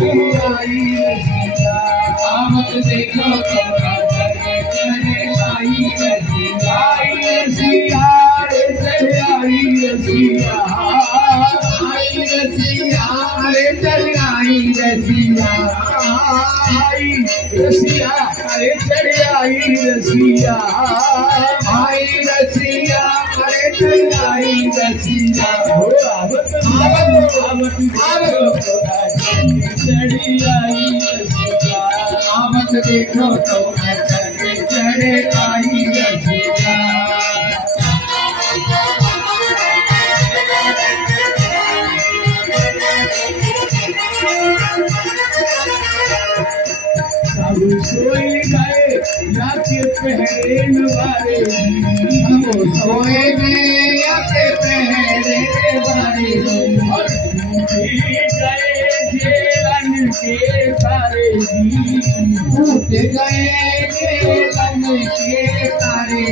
आई रसिया आवत देखो तो चढ़े चढ़े आई रसिया रे चढ़े आई रसिया रे चढ़े आई रसिया रे चढ़े आई रसिया रे चढ़े आई रसिया हो आवत चढ़ी आई रसिया आवत देखो तो चढ़े चढ़े आई रसिया सब सोए गए याके पहरे नवारे हम सोए गए याके पहरे नवारे और गए जेलन के तारे टूट गए जेलन के तारे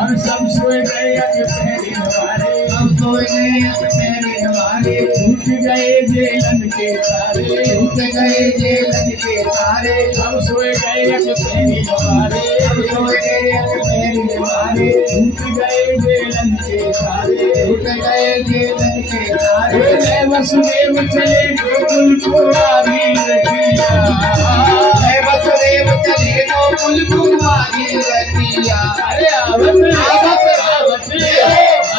और सब सोए गए याके पहरे नवारे हम सोए गए याके पहरे नवारे टूट गए जेलन के तारे टूट गए जेलन के तारे हम सोए गए एक पहली हमारे हम सोए गए एक पहली हमारे टूट गए जेलन के तारे टूट गए जेलन के तारे मैं वसुदेव चले गोकुल कुमारी रतिया मैं वसुदेव चले गोकुल कुमारी रतिया अरे आवत देखो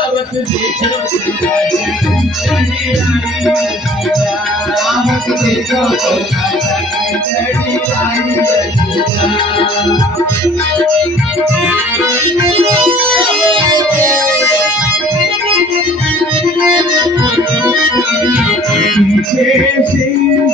आवत देखो तो चढ़ी आई रसिया पीछे सिंह